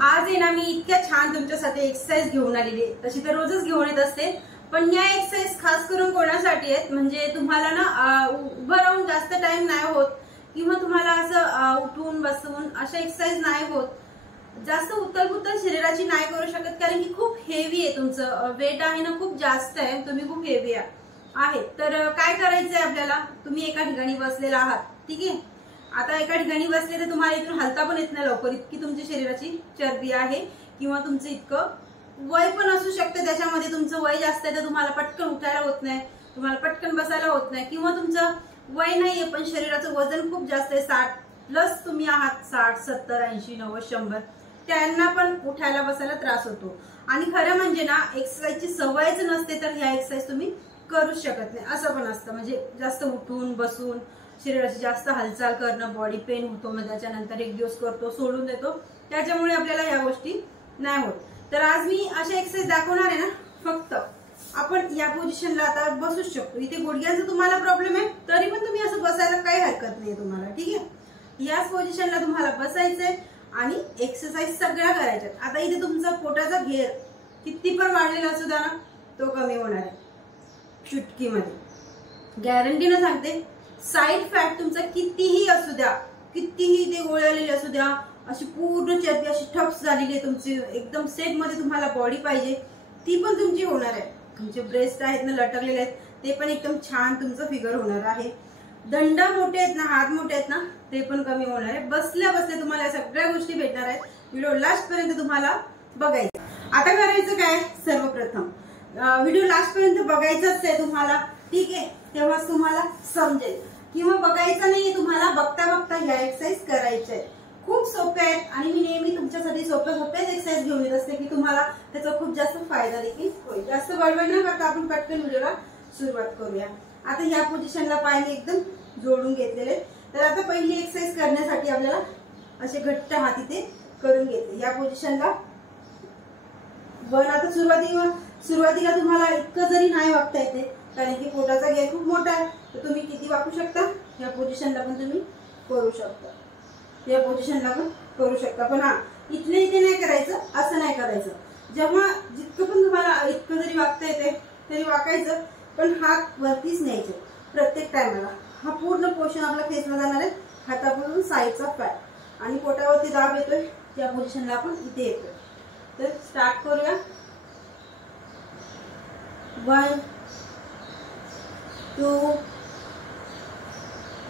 आज आहे ना मी इतक्या छान तुमच्यासाठी एक्सरसाइज घेऊन आलेली आहे। तशी तर रोजच घेऊन येत असते, पण या एक्सरसाइज खास करून कोणासाठी आहेत म्हणजे तुम्हाला ना उभं राहून जास्त टाइम नाही होत किंवा तुम्हाला असं उठून बसून अशा एक्सरसाइज नाही होत, जास्त उतल शरीराची नाही करू शकत कारण की खूप हेवी आहे, तुमचं वेट आहे ना खूप जास्त आहे, तुम्ही खूप हेवी आहे। तर काय करायचंय आपल्याला, तुम्ही एका ठिकाणी बसलेला आहात, ठीक आहे। आता एका ठिकाणी बसले तर तुम्हाला इथून हलता पण येत नाही लवकर, इतकी तुमची शरीराची चरबी आहे किंवा तुमचं इतकं वय पण असू शकतं, त्याच्यामध्ये तुमचं वय जास्त आहे तर तुम्हाला पटकन उठायला होत नाही, तुम्हाला पटकन बसायला होत नाही, किंवा तुमचं वय नाहीये पण शरीराचं वजन खूप जास्त आहे, 60+ तुम्ही आहात, 60, 70, 80, 90, 100, त्यांना पण उठायला बसायला त्रास होतो। आणि खरं म्हणजे ना एक्सरसाइजची सवयच नसते तर ह्या एक्सरसाइज तुम्ही करूच शकत नाही, असं पण असतं। म्हणजे जास्त उठून बसून शरीराची जास्त हालचाल करणं, बॉडी पेन होतो, मग त्याच्यानंतर एक दिवस करतो सोडून देतो, त्याच्यामुळे आपल्याला या गोष्टी नाही होत। तर आज मी अशा एक्सरसाइज दाखवणार आहे ना, फक्त आपण या पोझिशनला आता बसूच शकतो। इथे गुडघ्यांचा तुम्हाला प्रॉब्लेम आहे तरी पण तुम्ही असं बसायला काही हरकत नाही तुम्हाला, ठीक आहे। याच पोझिशनला तुम्हाला बसायचंय आणि एक्सरसाइज सगळ्या करायच्या। आता इथे तुमचा पोटाचा घेर किती पण वाढलेला असू द्या ना, तो कमी होणार आहे चुटकीमध्ये, गॅरंटीने सांगते। साइड फॅट तुमचा कितीही असू द्या, कितीही ते गोळलेले असू द्या, अशी पूर्ण चरबी अशी ठप्स झालेली आहे तुमची, एकदम सेट मध्ये तुम्हाला बॉडी पाहिजे, ती पण तुमची होणार आहे। तुमचे ब्रेस्ट आहेत ना लटकलेले आहेत, ते पण एकदम छान तुमचं फिगर होणार आहे। दंड मोठे आहेत ना, हात मोठे आहेत ना, ते पण कमी होणार आहे। बसल्या बसल्या तुम्हाला या सगळ्या गोष्टी भेटणार आहेत। व्हिडिओ लास्ट पर्यंत तुम्हाला बघायचं। आता करायचं काय, सर्वप्रथम व्हिडिओ लास्ट पर्यंत बघायचाच आहे तुम्हाला, ठीक आहे, तेव्हाच तुम्हाला समजेल, किंवा बघायचं नाहीये तुम्हाला, बघता बघता ह्या एक्सरसाइज करायच्या आहेत। खूप सोप्या आहेत आणि मी नेहमी तुमच्यासाठी सोप्याच एक्सरसाइज घेऊन येत असते की तुम्हाला त्याचा खूप जास्त फायदा देखील होईल। जास्त बडबड न करता आपण पटकन व्हिडिओला सुरुवात करूया। आता ह्या पोझिशनला पाय एकदम जोडून घेतलेले, तर आता पहिली एक्सरसाइज करण्यासाठी आपल्याला असे घट्ट हात इथे करून घेतले या पोझिशनला। वर आता सुरुवातीला तुम्हाला इतकं जरी नाही वागता येते कारण की पोटाचा घेर खूप मोठा आहे, तर तुम्ही किती वाकू शकता, या पोझिशनला पण तुम्ही करू शकता, या पोझिशनला पण करू शकता। पण हा इथले इथे नाही करायचं, असं नाही करायचं। जेव्हा जितकं पण तुम्हाला इतकं जरी वागता येते तरी वाकायचं, पण हात वरतीच न्यायचे प्रत्येक टायमाला। हा पूर्ण पोर्शन आपला फेसला जाणार आहे, हातापासून साईडचा फॅट आणि पोटावरती दाब येतोय, त्या पोझिशनला आपण इथे येतोय। तर स्टार्ट करूया। 1 2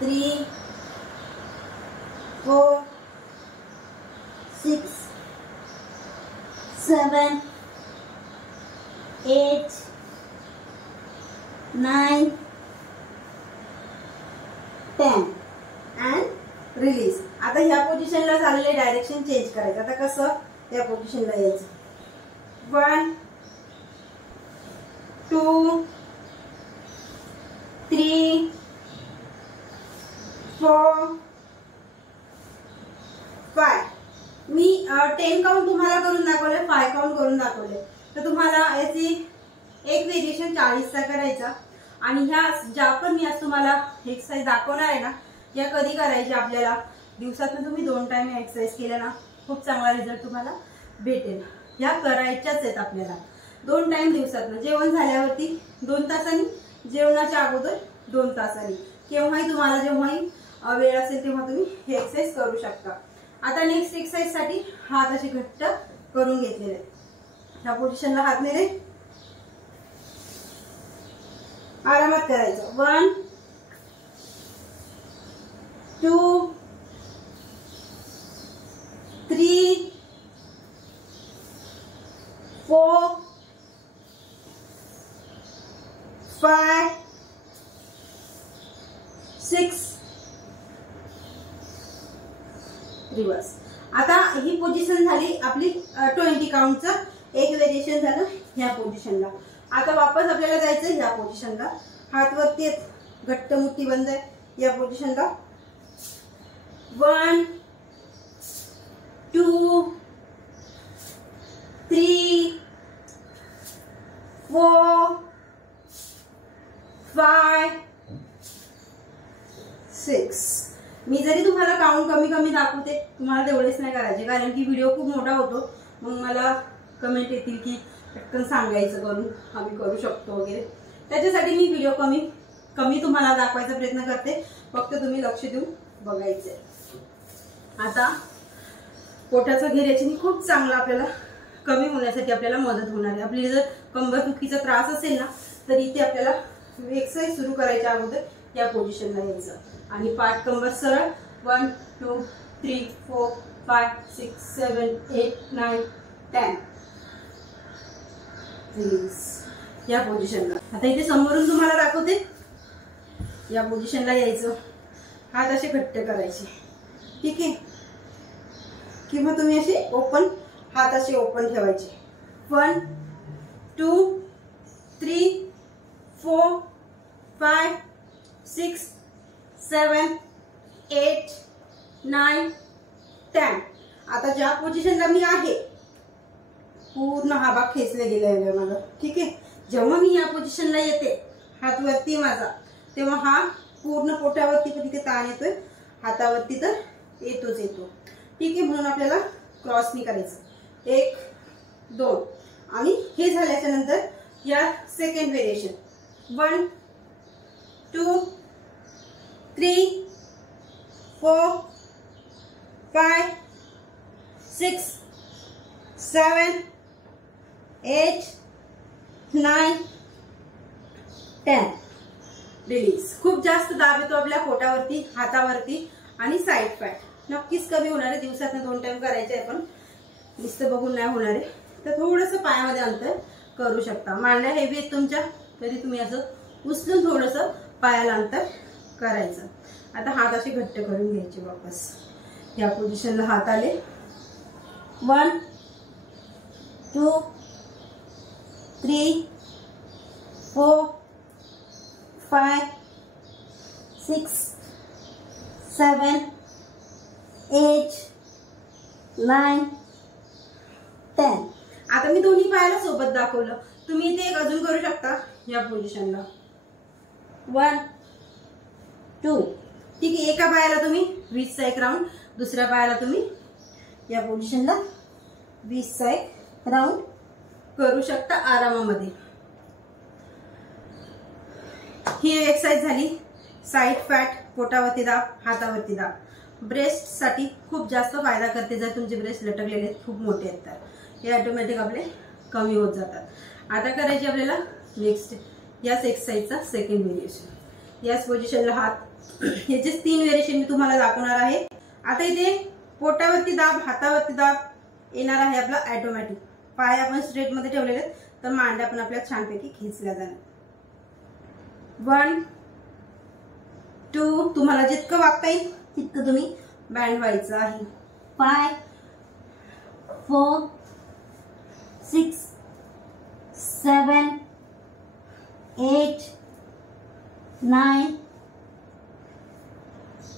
3 4 6 7 8 9 10 अँड रिलीज। आता ह्या पोझिशनला झालेले डायरेक्शन चेंज करायचं। आता कसं, या पोझिशनला यायचं, 1 2 3 4 5। मी 10 काउंट तुम्हाला करून दाखवले, 5 काउंट करून दाखवले, तर तुम्हाला याची एक व्हेरिएशन 40चा करायचा। आणि ह्या ज्या पण मी आज तुम्हाला एक्सरसाइज दाखवणार आहे ना, या कधी करायच्या आपल्याला, दिवसातून तुम्ही 2 टाइम एक्सरसाइज केल्या ना खूप चांगला रिझल्ट तुम्हाला भेटेल। या करायच्याच आहेत आपल्याला 2 टाइम दिवसातून, जेवण झाल्यावरती 2 तासांनी, जेवणाच्या अगोदर 2 तासांनी, केव्हाही तुम्हाला जेव्हाही वेळ असेल तेव्हा तुम्ही हे एक्सरसाइज करू शकता। आता नेक्स्ट एक्सरसाइज साठी हात असे घट्ट करून घेतलेले, ह्या पोझिशनला हात नेले, आरामात करायचं। 1 2 3 4 5 6 रिवर्स। आता ही पोझिशन झाली आपली 20 काउंटचं एक व्हेरिएशन झालं ह्या पोझिशनला। आता वापस आपल्याला जायचं ह्या पोझिशनला, हात वरती आहेत, घट्ट मुठी बंद आहे, या पोझिशनला 1 2 3 4 5 6। मी जरी तुम्हाला काउंट कमी कमी कमी दाखवते, तुम्हाला तेवढेच नाही करायचे, कारण की व्हिडिओ खूप मोठा होतो, मग मला कमेंट येतील की पटकन सांगायचं करून आम्ही करू शकतो वगैरे, त्याच्यासाठी मी व्हिडिओ कमी कमी तुम्हाला दाखवायचा प्रयत्न करते, फक्त तुम्ही लक्ष देऊन बघायचे. आता पोटाचा घेर याच्याने खूप चांगला आपल्याला कमी होण्यासाठी आपल्याला मदत होणार आहे. आपली जर कंबरदुखीचा त्रास असेल ना, तर इथे आपल्याला एक्सरसाइज सुरू करायच्या अगोदर या पोझिशनला यायचं आणि पाठ कंबर सरळ 1 2 3 4 5 6 7 8 9 10 या पोझिशनला. आता इथे समोरून तुम्हाला दाखवते, या पोझिशनला यायचं, हात असे घट्ट करायचे, ठीक आहे, किंवा तुम्ही असे ओपन, हात असे ओपन ठेवायचे. 1 2 3 4 5 6 7 8 9 10. आता ज्या पोझिशनला मी आहे पूर्ण हा भाग खेचला गेला मला, ठीक आहे. जेव्हा मी या पोझिशनला येते, हात वरती माझा, तेव्हा हा पूर्ण पोटावरती पण तिथे ताण येतोय, हातावरती तर येतोच येतो, ठीक आहे. म्हणून आपल्याला क्रॉस नाही करायचं. 1 2 आणि हे झाल्याच्या नंतर या सेकंड व्हेरिएशन 1 2 3 4 5 6 7 8 9 10. रिलीज. खूप जास्त दाब येतो आपल्या पोटावरती, हातावरती आणि साईड फॅट नक्कीच कमी होणार आहे. दिवसातून 2 टाइम करायचे आपण, नुसतं बघून नाही होणार आहे. तर थोडंसं पायामध्ये अंतर करू शकता. मांड्या हेवी आहेत तुमच्या, तरी तुम्ही असं उचलून थोडंसं पायाला अंतर करायचं. आता हात असे घट्ट करून घ्यायचे वापस या पोझिशनला. हात आले 1 2 3 4 5 6 7 8 9 10. आता मी दोन्ही पायाला सोबत दाखवलं, तुम्ही इथे एक अजून करू शकता या पोझिशनला 1 2, ठीक आहे. एका पायाला तुम्ही 20 चा एक राऊंड, दुसऱ्या पायाला तुम्ही या पोझिशनला 20 चा एक राऊंड करू शकता आरामामध्ये. ही एक्सरसाइज झाली. साईड फॅट, पोटावरती दाब, हातावरती दाब, ब्रेस्ट साठी खूप जास्त फायदा करते. जर तुमचे ब्रेस्ट लटकलेले आहेत, खूप मोठे आहेत, तर हे ऑटोमॅटिक आपले कमी होत जातात. आता करायची आपल्याला नेक्स्ट याच एक्सरसाइजचा सेकंड व्हेरिएशन. याच पोझिशनला हात, याचे 3 व्हेरिएशन मी तुम्हाला दाखवणार आहे. आता इथे पोटावरती दाब, हातावरती दाब येणार आहे आपला ऑटोमॅटिक. पाय आपण स्ट्रेट मध्ये ठेवलेले आहेत, तर मांड्या पण आपल्या छानपैकी खेचल्या जाणार. 1 2, तुम्हाला जितकं वागता येईल तितकं तुम्ही बँड व्हायचं आहे. 5 4 6 7 8 9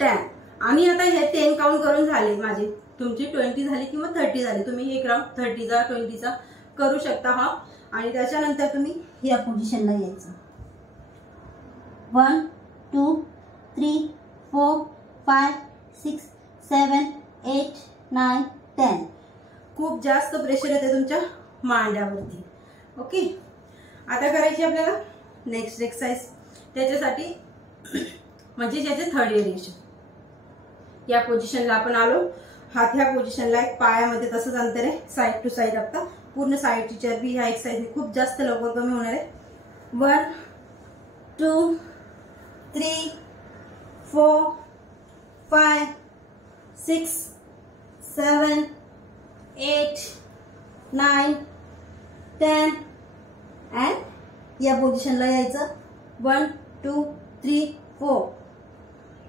10. आणि आता हे 10 काउंट करून झाले माझे. तुमची 20 झाली किंवा 30 झाली, तुम्ही एक राऊंड 30चा 20चा करू शकता हा. आणि त्याच्यानंतर तुम्ही या पोझिशनला यायचं. 1 2 3 4 5 6 7 8 9 10. खूप जास्त प्रेशर येते तुमच्या मांड्यावरती. ओके. आता करायची आपल्याला नेक्स्ट एक्सरसाइज. त्याच्यासाठी म्हणजे ज्याचे थर्ड व्हेरिएशन. या पोझिशनला आपण आलो, हात ह्या पोझिशनला आहे, पायामध्ये तसंच अंतर आहे, साइड टू साइड. आता पूर्ण साइडची चरबी ह्या एक्सरसाइज खूप जास्त लवकर कमी होणार आहे. 1 2 3 4 5 6 7 8 9 10. अँड या पोझिशनला यायचं. 1 2 3 4.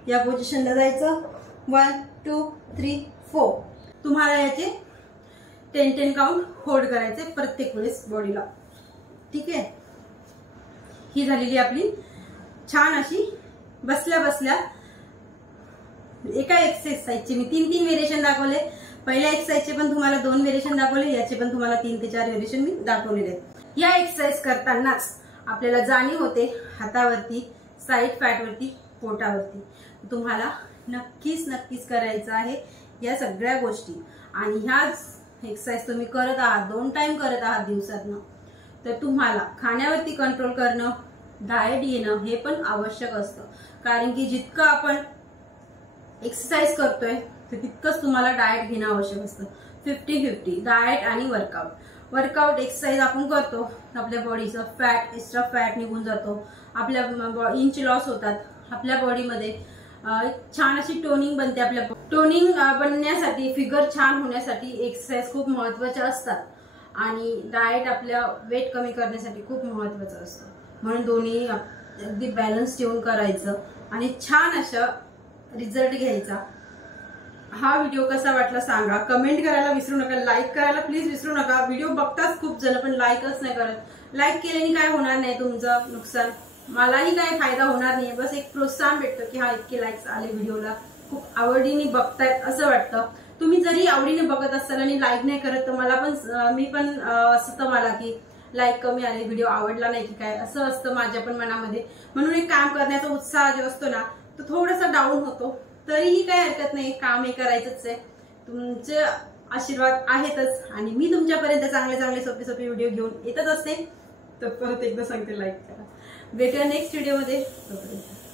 या पोझिशनला जायचं. 1 2 3 4. तुम्हाला याचे 10 काउंट होल्ड करायचे प्रत्येक वेळेस बॉडीला, ठीक आहे. ही झालेली आपली छान अशी बसल्या बसल्या एका एक्सरसाइजचे मी 3 व्हेरिएशन दाखवले. पहिल्या एक्सरसाइजचे पण तुम्हाला 2 व्हेरिएशन दाखवले, याचे पण तुम्हाला 3 ते 4 व्हेरिएशन मी दाखवलेले आहेत. या एक्सरसाइज करतानाच आपल्याला जाणीव होते हातावरती, साईड फॅटवरती, पोटावरती. तुम्हाला नक्कीच करायचं आहे या सगळ्या गोष्टी। आणि ह्याच एक्सरसाइज तुम्ही करत आहात, 2 टाइम करत आहात दिवसातनं, तर तुम्हाला खाण्यावरती कंट्रोल करणं, डाएट घेणं हे पण आवश्यक असतं। कारण की जितकं आपण एक्सरसाइज करतोय तर तितकंच तुम्हाला डाएट घेणं आवश्यक असतं। 50-50 डाएट आणि वर्कआउट एक्सरसाइज आपण करतो, आपल्या बॉडीचं फॅट, एक्स्ट्रा फॅट निघून जातो, आपल्या इंच लॉस होतात, आपल्या बॉडीमध्ये छान अशी टोनिंग बनते। आपल्या टोनिंग बनण्यासाठी, फिगर छान होण्यासाठी एक्सरसाइज खूप महत्वाच्या असतात आणि डाएट आपल्या वेट कमी करण्यासाठी खूप महत्वाचं असतं। म्हणून दोन्ही अगदी बॅलन्स ठेवून करायचं आणि छान अशा रिझल्ट घ्यायचा। हा व्हिडिओ कसा वाटला सांगा, कमेंट करायला विसरू नका, लाईक करायला प्लीज विसरू नका। व्हिडिओ बघताच खूप जण पण लाईकच नाही करत। लाईक केल्याने काय होणार नाही, तुमचं नुकसान, मलाही काही फायदा होणार नाही, बस एक प्रोत्साहन भेटतं की हा इतके लाईक्स आले व्हिडिओला, खूप आवडीने बघतायत असं वाटतं। तुम्ही जरी आवडीने बघत असाल आणि लाईक नाही करत तर मला पण, मी पण असतं मला की लाईक कमी आले, व्हिडिओ आवडला नाही की काय, असं असतं माझ्या पण मनामध्ये। म्हणून एक काम करण्याचा उत्साह जो असतो ना तो थोडासा डाऊन होतो, तरीही काही हरकत नाही, काम हे करायचंच आहे। तुमचे आशीर्वाद आहेतच आणि मी तुमच्यापर्यंत चांगले सोपे व्हिडिओ घेऊन येतच असते। तर परत एकदा सांगते, लाईक करा। भेटूया नेक्स्ट व्हिडिओमध्ये, तोपर्यंत